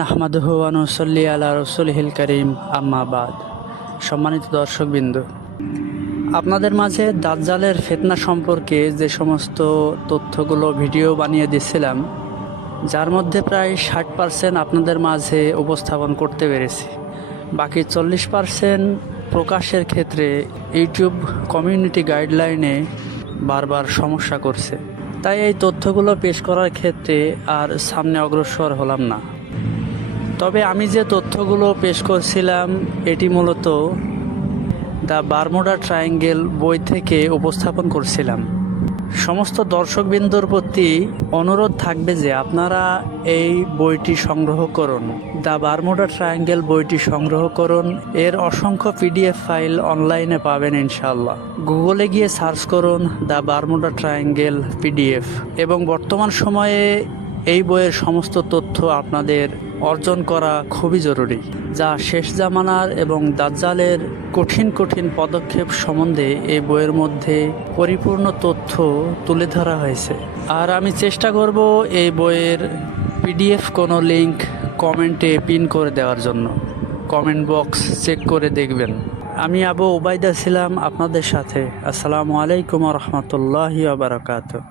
নাহমাদুহু ওয়া নুসাল্লি আলা রাসূলিহিল কারীম, আম্মা বাদ। সম্মানিত দর্শকবৃন্দ, আপনাদের মাঝে দাজ্জালের ফিতনা সম্পর্কে যে সমস্ত তথ্যগুলো ভিডিও বানিয়ে দিচ্ছিলাম, যার মধ্যে প্রায় 60% আপনাদের মাঝে উপস্থাপন করতে পেরেছি। বাকি 40% প্রকাশের ক্ষেত্রে ইউটিউব কমিউনিটি গাইডলাইনে বারবার সমস্যা করছে। তাই এই তথ্যগুলো পেশ করার ক্ষেত্রে আর সামনে অগ্রসর হলাম না। তবে আমি যে তথ্যগুলো পেশ করছিলাম এটি মূলত দ্য বারমুডা ট্রায়াঙ্গেল বই থেকে উপস্থাপন করছিলাম। সমস্ত দর্শকবৃন্দর প্রতি অনুরোধ থাকবে যে আপনারা এই বইটি সংগ্রহ করুন, দ্য বারমুডা ট্রায়াঙ্গেল বইটি সংগ্রহ করুন। এর অসংখ্য পিডিএফ ফাইল অনলাইনে পাবেন ইনশাআল্লাহ। গুগলে গিয়ে সার্চ করুন দ্য বারমুডা ট্রায়াঙ্গেল পিডিএফ, এবং বর্তমান সময়ে এই বইয়ের সমস্ত তথ্য আপনাদের অর্জন করা খুবই জরুরি, যা শেষ জামানার এবং দাজ্জালের কঠিন কঠিন পদক্ষেপ সম্বন্ধে এই বইয়ের মধ্যে পরিপূর্ণ তথ্য তুলে ধরা হয়েছে। আর আমি চেষ্টা করব এই বইয়ের পিডিএফ কোনো লিংক কমেন্টে পিন করে দেওয়ার জন্য। কমেন্ট বক্স চেক করে দেখবেন। আমি আবু ওবায়দা ছিলাম আপনাদের সাথে। আসসালামু আলাইকুম ওয়া রাহমাতুল্লাহি ওয়া বারাকাতুহু।